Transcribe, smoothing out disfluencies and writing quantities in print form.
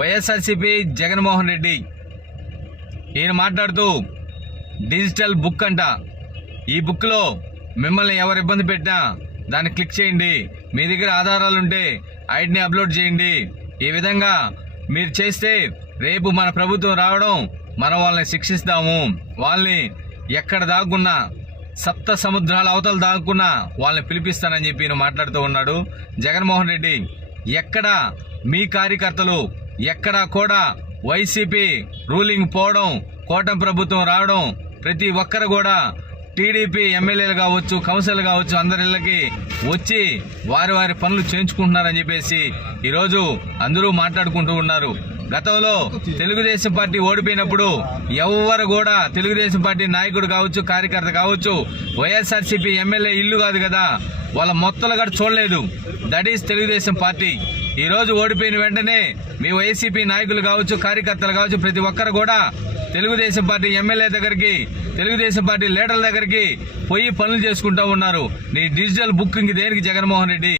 వైఎస్ఆర్సీపీ జగన్మోహన్ రెడ్డి ఈయన మాట్లాడుతూ digital book అంట, ఈ బుక్లో మిమ్మల్ని ఎవరు ఇబ్బంది పెట్టినా దాన్ని క్లిక్ చేయండి, మీ దగ్గర ఆధారాలుంటే ఐడిని అప్లోడ్ చేయండి, ఈ విధంగా మీరు చేస్తే రేపు మన ప్రభుత్వం రావడం మనం వాళ్ళని శిక్షిస్తాము, వాళ్ళని ఎక్కడ దాక్కున్నా సప్త సముద్రాల అవతల దాక్కున్నా వాళ్ళని పిలిపిస్తానని చెప్పి ఈయన మాట్లాడుతూ ఉన్నాడు. జగన్మోహన్ రెడ్డి ఎక్కడ మీ కార్యకర్తలు ఎక్కడా కూడా వైసీపీ రూలింగ్ పోవడం, కూటమి ప్రభుత్వం రావడం, ప్రతి ఒక్కరు కూడా టీడీపీ ఎమ్మెల్యేలు కావచ్చు, కౌన్సిలర్ కావచ్చు, అందరి ఇళ్ళకి వచ్చి వారి వారి పనులు చేయించుకుంటున్నారని చెప్పేసి ఈరోజు అందరూ మాట్లాడుకుంటూ ఉన్నారు. గతంలో తెలుగుదేశం పార్టీ ఓడిపోయినప్పుడు ఎవరు కూడా తెలుగుదేశం పార్టీ నాయకుడు కావచ్చు, కార్యకర్త కావచ్చు, వైఎస్ఆర్సీపీ ఎమ్మెల్యే ఇల్లు కాదు కదా, వాళ్ళ మొత్తలు కూడా చూడలేదు. That is Telugu Desam party. ఈ రోజు ఓడిపోయిన వెంటనే మీ వైసీపీ నాయకులు కావచ్చు, కార్యకర్తలు కావచ్చు, ప్రతి ఒక్కరు కూడా తెలుగుదేశం పార్టీ ఎమ్మెల్యే దగ్గరికి, తెలుగుదేశం పార్టీ లీడర్ల దగ్గరికి పోయి పనులు చేసుకుంటూ ఉన్నారు. నీ డిజిటల్ బుక్ ఇంక దేనికి జగన్మోహన్ రెడ్డి?